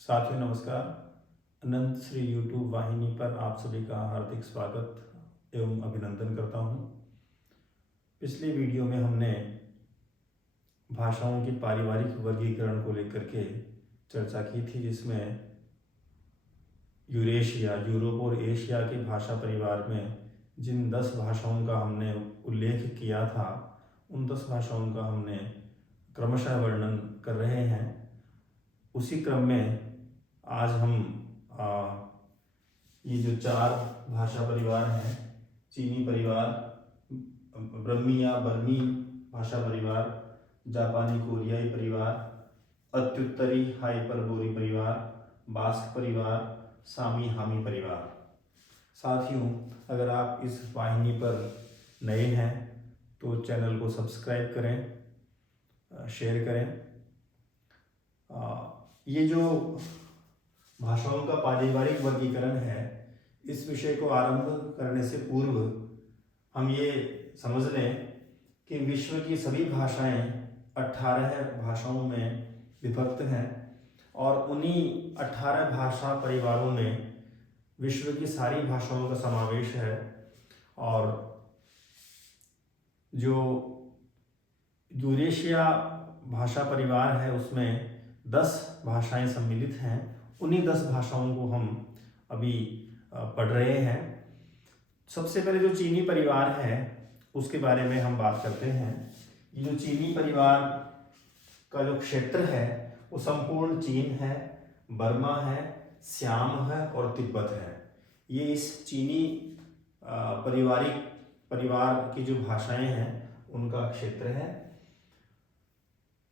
साथियों नमस्कार। अनंत श्री यूट्यूब वाहिनी पर आप सभी का हार्दिक स्वागत एवं अभिनंदन करता हूं। पिछले वीडियो में हमने भाषाओं की पारिवारिक वर्गीकरण को लेकर के चर्चा की थी, जिसमें यूरेशिया, यूरोप और एशिया के भाषा परिवार में जिन 10 भाषाओं का हमने उल्लेख किया था, उन 10 भाषाओं का हमने क्रमशः वर्णन कर रहे हैं। उसी क्रम में आज हम ये जो 4 भाषा परिवार हैं, चीनी परिवार, ब्रह्मी या बर्मी भाषा परिवार, जापानी कोरियाई परिवार, अत्युत्तरी हाइपरबोरी परिवार, बास्क परिवार, सामी हामी परिवार। साथियों, अगर आप इस वाहिनी पर नए हैं तो चैनल को सब्सक्राइब करें, शेयर करें। ये जो भाषाओं का पारिवारिक वर्गीकरण है, इस विषय को आरंभ करने से पूर्व हम ये समझ लें कि विश्व की सभी भाषाएं 18 भाषाओं में विभक्त हैं और उन्हीं 18 भाषा परिवारों में विश्व की सारी भाषाओं का समावेश है। और जो यूरेशिया भाषा परिवार है, उसमें 10 भाषाएं सम्मिलित हैं। उन्हीं 10 भाषाओं को हम अभी पढ़ रहे हैं। सबसे पहले जो चीनी परिवार है उसके बारे में हम बात करते हैं। ये जो चीनी परिवार का जो क्षेत्र है वो संपूर्ण चीन है, बर्मा है, सियाम है और तिब्बत है। ये इस चीनी परिवार की जो भाषाएं हैं उनका क्षेत्र है।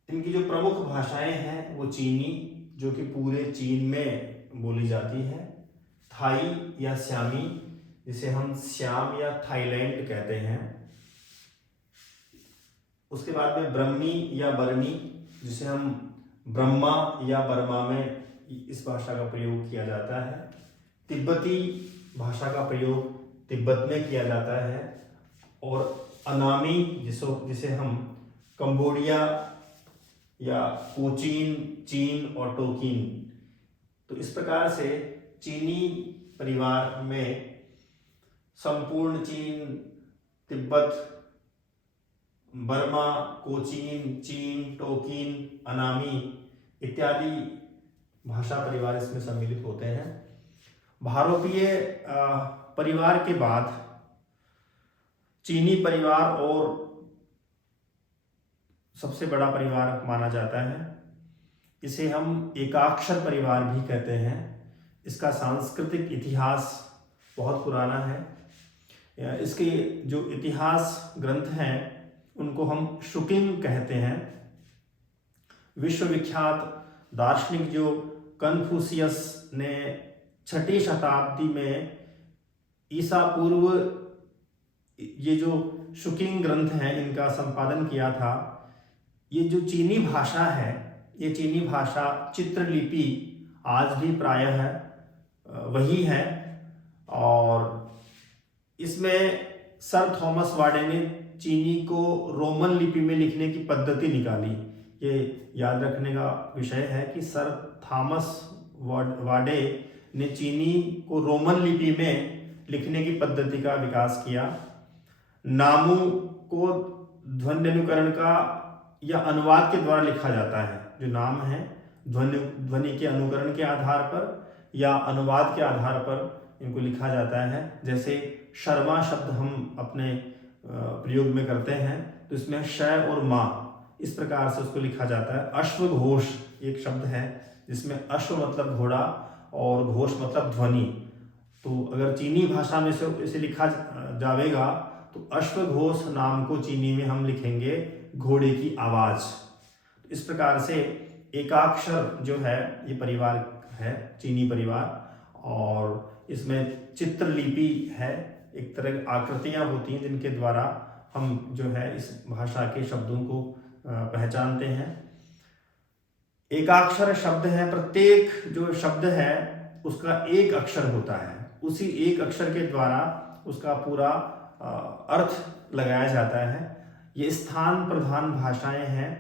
इनकी जो प्रमुख भाषाएं हैं वो चीनी, जो कि पूरे चीन में बोली जाती है, थाई या स्यामी, जिसे हम सियाम या थाईलैंड कहते हैं। उसके बाद में ब्रह्मी या बर्मी, जिसे हम ब्रह्मा या बर्मा में इस भाषा का प्रयोग किया जाता है। तिब्बती भाषा का प्रयोग तिब्बत में किया जाता है। और अनामी, जिसे हम कंबोडिया या कोचीन, चीन और टोकीन। तो इस प्रकार से चीनी परिवार में संपूर्ण चीन, तिब्बत, बर्मा, कोचीन, चीन, टोकीन, अनामी इत्यादि भाषा परिवार इसमें सम्मिलित होते हैं। भारतीय परिवार के बाद चीनी परिवार और सबसे बड़ा परिवार माना जाता है। इसे हम एकाक्षर परिवार भी कहते हैं। इसका सांस्कृतिक इतिहास बहुत पुराना है। इसके जो इतिहास ग्रंथ हैं उनको हम शुकिंग कहते हैं। विश्वविख्यात दार्शनिक जो कन्फ्यूशियस ने 6ठी शताब्दी में ईसा पूर्व ये जो शुकिंग ग्रंथ हैं इनका संपादन किया था। ये जो चीनी भाषा है, ये चीनी भाषा चित्रलिपि आज भी प्रायः वही है। और इसमें सर थॉमस वाडे ने चीनी को रोमन लिपि में लिखने की पद्धति निकाली। ये याद रखने का विषय है कि सर थॉमस वाडे ने चीनी को रोमन लिपि में लिखने की पद्धति का विकास किया। नामों को ध्वन्यानुकरण का या अनुवाद के द्वारा लिखा जाता है। जो नाम है ध्वनि के अनुकरण के आधार पर या अनुवाद के आधार पर इनको लिखा जाता है। जैसे शर्मा शब्द हम अपने प्रयोग में करते हैं तो इसमें श और मा, इस प्रकार से उसको लिखा जाता है। अश्वघोष एक शब्द है जिसमें अश्व मतलब घोड़ा और घोष मतलब ध्वनि। तो अगर चीनी भाषा में से इसे लिखा जाएगा तो अश्वघोष नाम को चीनी में हम लिखेंगे घोड़े की आवाज। इस प्रकार से एकाक्षर जो है ये परिवार है, चीनी परिवार। और इसमें चित्रलिपि है, एक तरह की आकृतियां होती हैं जिनके द्वारा हम जो है इस भाषा के शब्दों को पहचानते हैं। एकाक्षर शब्द है, प्रत्येक जो शब्द है उसका एक अक्षर होता है। उसी एक अक्षर के द्वारा उसका पूरा अर्थ लगाया जाता है। ये स्थान प्रधान भाषाएं हैं।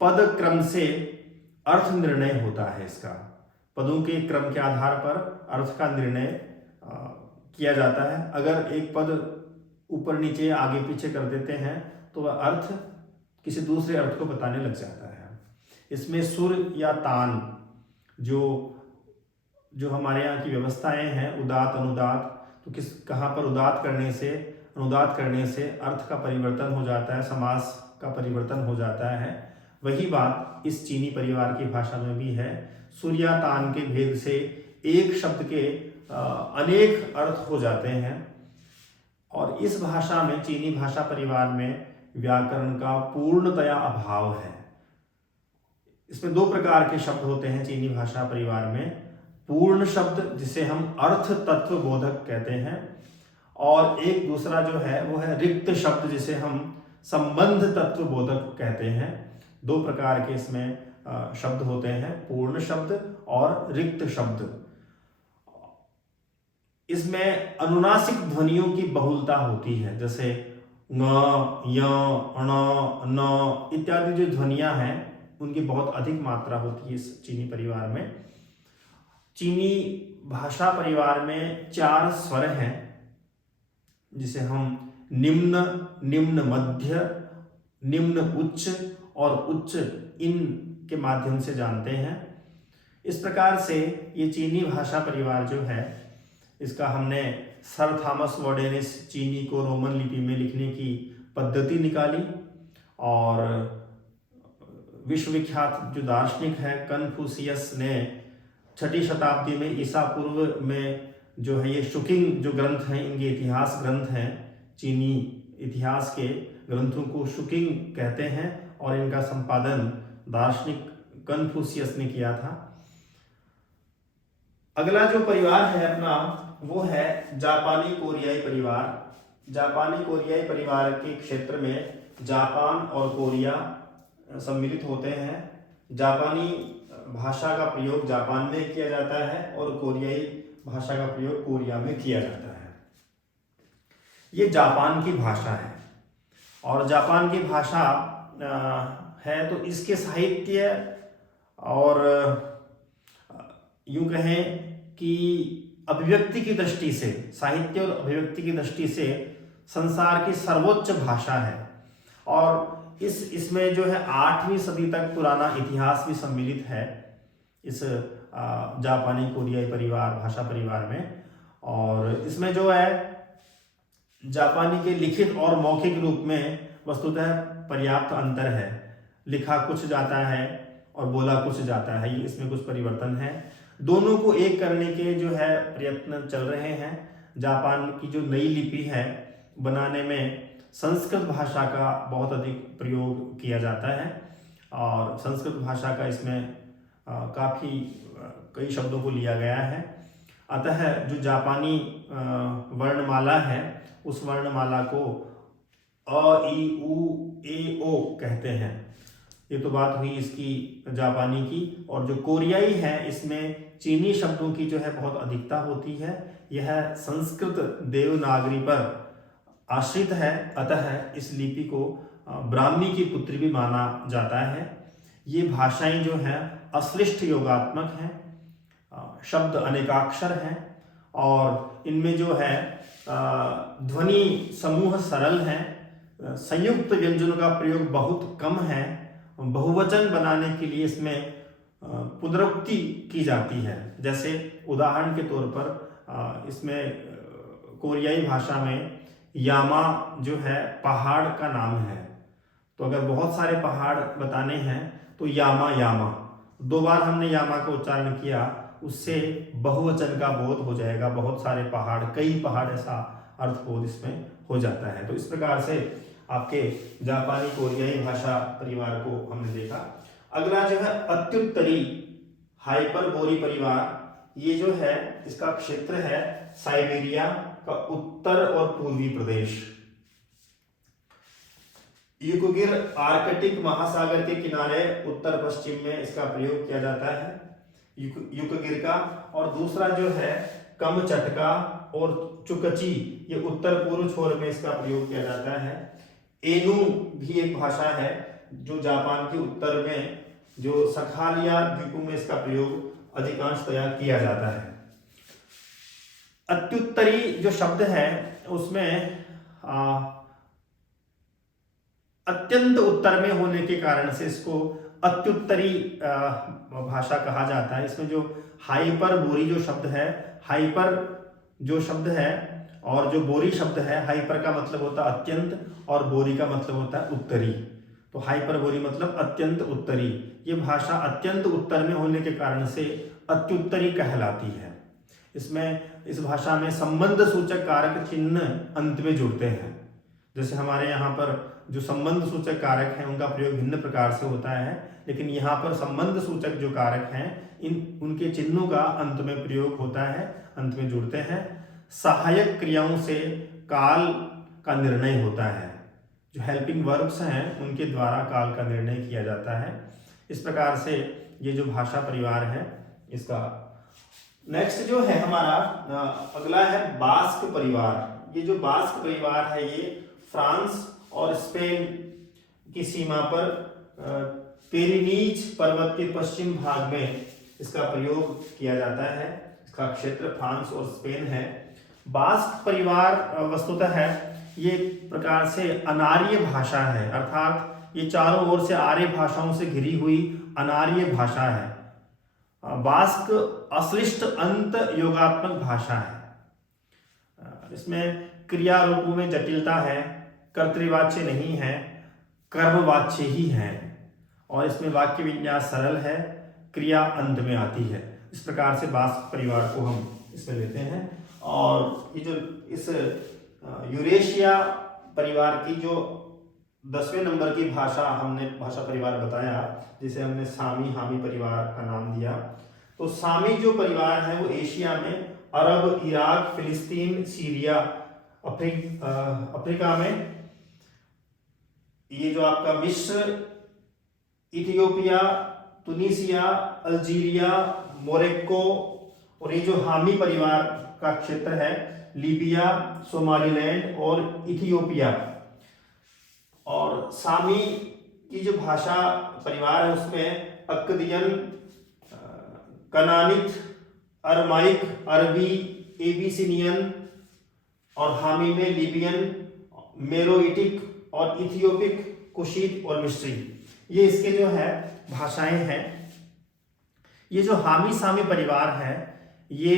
पद क्रम से अर्थ निर्णय होता है इसका। पदों के क्रम के आधार पर अर्थ का निर्णय किया जाता है। अगर एक पद ऊपर नीचे आगे पीछे कर देते हैं तो वह अर्थ किसी दूसरे अर्थ को बताने लग जाता है। इसमें सुर या तान जो हमारे यहाँ की व्यवस्थाएं हैं, उदात अनुदात, तो कहाँ पर उदात करने से अनुदात करने से अर्थ का परिवर्तन हो जाता है, समास का परिवर्तन हो जाता है। वही बात इस चीनी परिवार की भाषा में भी है। सुर या तान के भेद से एक शब्द के अनेक अर्थ हो जाते हैं और इस भाषा में, चीनी भाषा परिवार में व्याकरण का पूर्णतया अभाव है। इसमें दो प्रकार के शब्द होते हैं चीनी भाषा परिवार में। पूर्ण शब्द जिसे हम अर्थ तत्व बोधक कहते हैं और एक दूसरा जो है वो है रिक्त शब्द जिसे हम संबंध तत्व बोधक कहते हैं। दो प्रकार के इसमें शब्द होते हैं, पूर्ण शब्द और रिक्त शब्द। इसमें अनुनासिक ध्वनियों की बहुलता होती है, जैसे ङ, य, ण, न इत्यादि जो ध्वनियां हैं उनकी बहुत अधिक मात्रा होती है इस चीनी परिवार में। चीनी भाषा परिवार में 4 स्वर हैं जिसे हम निम्न, निम्न मध्य, निम्न उच्च और उच्च इन के माध्यम से जानते हैं। इस प्रकार से ये चीनी भाषा परिवार जो है इसका हमने सर थॉमस वॉडेनिस चीनी को रोमन लिपि में लिखने की पद्धति निकाली और विश्वविख्यात जो दार्शनिक है कन्फ्यूशियस ने 6ठी शताब्दी में ईसा पूर्व में जो है ये शुकिंग जो ग्रंथ हैं, इनके इतिहास ग्रंथ हैं, चीनी इतिहास के ग्रंथों को शुकिंग कहते हैं और इनका संपादन दार्शनिक कन्फ्यूशियस ने किया था। अगला जो परिवार है अपना वो है जापानी कोरियाई परिवार। जापानी कोरियाई परिवार के क्षेत्र में जापान और कोरिया सम्मिलित होते हैं। जापानी भाषा का प्रयोग जापान में किया जाता है और कोरियाई भाषा का प्रयोग कोरिया में किया जाता है। ये जापान की भाषा है और जापान की भाषा है तो इसके साहित्य और यूं कहें कि अभिव्यक्ति की दृष्टि से, साहित्य और अभिव्यक्ति की दृष्टि से संसार की सर्वोच्च भाषा है और इसमें जो है 8वीं सदी तक पुराना इतिहास भी सम्मिलित है इस जापानी कोरियाई परिवार भाषा परिवार में। और इसमें जो है जापानी के लिखित और मौखिक रूप में वस्तुतः पर्याप्त अंतर है। लिखा कुछ जाता है और बोला कुछ जाता है, ये इसमें कुछ परिवर्तन है। दोनों को एक करने के जो है प्रयत्न चल रहे हैं। जापान की जो नई लिपि है बनाने में संस्कृत भाषा का बहुत अधिक प्रयोग किया जाता है और संस्कृत भाषा का इसमें काफ़ी कई शब्दों को लिया गया है। अतः जो जापानी वर्णमाला है उस वर्णमाला को अ, ई, उ, ए, ओ कहते हैं। ये तो बात हुई इसकी जापानी की। और जो कोरियाई है इसमें चीनी शब्दों की जो है बहुत अधिकता होती है। यह संस्कृत देवनागरी पर आश्रित है, अतः इस लिपि को ब्राह्मी की पुत्री भी माना जाता है। ये भाषाएं जो हैं अश्लिष्ट योगात्मक हैं, शब्द अनेकाक्षर हैं और इनमें जो है ध्वनि समूह सरल हैं, संयुक्त व्यंजनों का प्रयोग बहुत कम है। बहुवचन बनाने के लिए इसमें पुनरुक्ति की जाती है। जैसे उदाहरण के तौर पर इसमें कोरियाई भाषा में यामा जो है पहाड़ का नाम है, तो अगर बहुत सारे पहाड़ बताने हैं तो यामा यामा 2 बार हमने यामा का उच्चारण किया, उससे बहुवचन का बोध हो जाएगा। बहुत सारे पहाड़, कई पहाड़, ऐसा अर्थबोध इसमें हो जाता है। तो इस प्रकार से आपके जापानी कोरियाई भाषा परिवार को हमने देखा। अगला जो है अत्युत्तरी हाइपरबोरी परिवार, ये जो है इसका क्षेत्र है साइबेरिया का उत्तर और पूर्वी प्रदेश। युकगिर आर्कटिक महासागर के किनारे उत्तर पश्चिम में इसका प्रयोग किया जाता है युकगिर का। और दूसरा जो है कमचटका और चुकची, ये उत्तर पूर्व छोर में इसका प्रयोग किया जाता है। एनु भी एक भाषा है जो जापान के उत्तर में जो सखालिया द्वीपों में इसका प्रयोग अधिकांशतया किया जाता है। अत्युत्तरी जो शब्द है उसमें अत्यंत उत्तर में होने के कारण से इसको अत्युत्तरी भाषा कहा जाता है। इसमें जो हाइपर बोरी जो शब्द है, हाइपर जो शब्द है और जो बोरी शब्द है, हाइपर का मतलब होता है अत्यंत और बोरी का मतलब होता है उत्तरी। तो हाइपर बोरी मतलब अत्यंत उत्तरी। ये भाषा अत्यंत उत्तर में होने के कारण से अत्युत्तरी कहलाती है। इसमें इस भाषा में संबंध सूचक कारक चिन्ह अंत में जुड़ते हैं। जैसे हमारे यहाँ पर जो संबंध सूचक कारक हैं उनका प्रयोग भिन्न प्रकार से होता है, लेकिन यहाँ पर संबंध सूचक जो कारक हैं उनके चिन्हों का अंत में प्रयोग होता है, अंत में जुड़ते हैं। सहायक क्रियाओं से काल का निर्णय होता है। जो हेल्पिंग वर्ब्स हैं उनके द्वारा काल का निर्णय किया जाता है। इस प्रकार से ये जो भाषा परिवार है इसका नेक्स्ट जो है हमारा अगला है बास्क परिवार। ये जो बास्क परिवार है ये फ्रांस और स्पेन की सीमा पर पेरिनीज पर्वत के पश्चिम भाग में इसका प्रयोग किया जाता है। इसका क्षेत्र फ्रांस और स्पेन है। बास्क परिवार वस्तुतः है ये प्रकार से अनार्य भाषा है, अर्थात ये चारों ओर से आर्य भाषाओं से घिरी हुई अनार्य भाषा है। बास्क अश्लिष्ट अंत योगात्मक भाषा है। इसमें क्रिया रूपों में जटिलता है, कर्तृवाच्य नहीं है, कर्मवाच्य ही है और इसमें वाक्य विन्यास सरल है, क्रिया अंत में आती है। इस प्रकार से बास्क परिवार को हम इसमें लेते हैं। और ये जो इस यूरेशिया परिवार की जो 10वें नंबर की भाषा हमने भाषा परिवार बताया, जिसे हमने सामी हामी परिवार का नाम दिया। तो सामी जो परिवार है वो एशिया में अरब, इराक, फिलिस्तीन, सीरिया, अफ्रीका में ये जो आपका मिस्र, इथियोपिया, तुनिसिया, अल्जीरिया, मोरक्को और ये जो हामी परिवार का क्षेत्र है लीबिया, सोमालीलैंड और इथियोपिया। और सामी की जो भाषा परिवार है उसमें अक्कदियन, कनानित, अरमाइक, अरबी, एबीसिनियन और हामी में लीबियन, मेरोइटिक और इथियोपिक, कुशित और मिस्री, ये इसके जो है भाषाएं हैं। ये जो हामी सामी परिवार है ये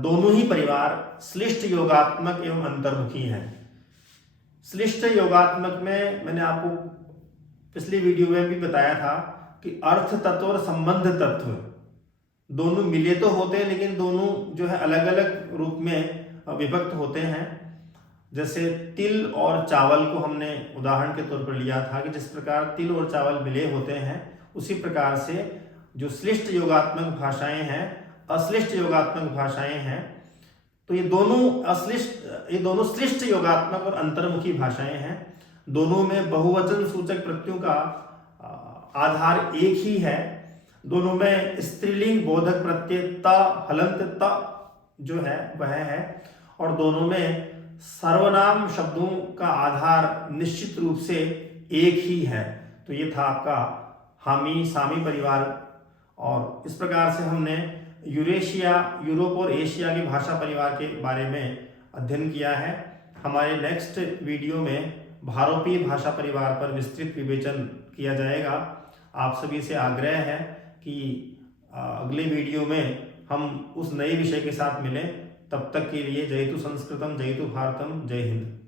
दोनों ही परिवार श्लिष्ट योगात्मक एवं अंतर्मुखी हैं। श्लिष्ट योगात्मक में मैंने आपको पिछली वीडियो में भी बताया था कि अर्थ तत्व और संबंध तत्व दोनों मिले तो होते हैं, लेकिन दोनों जो है अलग अलग रूप में विभक्त होते हैं। जैसे तिल और चावल को हमने उदाहरण के तौर पर लिया था कि जिस प्रकार तिल और चावल मिले होते हैं, उसी प्रकार से जो श्लिष्ट योगात्मक भाषाएं हैं, अश्लिष्ट योगात्मक भाषाएं हैं, तो ये दोनों श्लिष्ट योगात्मक और अंतर्मुखी भाषाएं हैं। दोनों में बहुवचन सूचक प्रत्ययों का आधार एक ही है। दोनों में स्त्रीलिंग बोधक प्रत्यय त, हलंत त जो है वह है, और दोनों में सर्वनाम शब्दों का आधार निश्चित रूप से एक ही है। तो ये था आपका हामी सामी परिवार। और इस प्रकार से हमने यूरेशिया, यूरोप और एशिया की भाषा परिवार के बारे में अध्ययन किया है। हमारे नेक्स्ट वीडियो में भारोपीय भाषा परिवार पर विस्तृत विवेचन किया जाएगा। आप सभी से आग्रह है कि अगले वीडियो में हम उस नए विषय के साथ मिलें। तब तक के लिए जयतु संस्कृतम, जयतु भारतम, जय हिंद।